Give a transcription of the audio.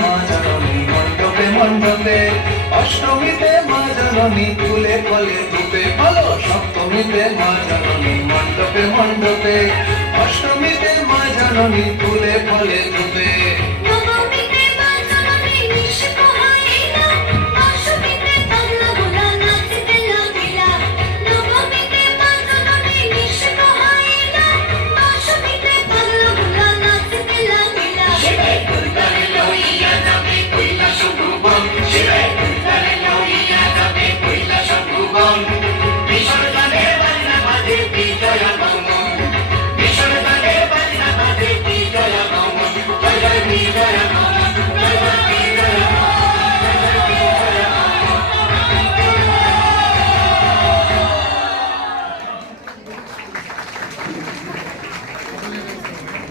মা জননী মণ্ডপে মণ্ডপে, অষ্টমীতে মা জননী ফুলে ফলে ধূপে, বলো সপ্তমীতে মা জননী মণ্ডপে মণ্ডপে, অষ্টমীতে মা জননী ফুলে ফলে ধূপে।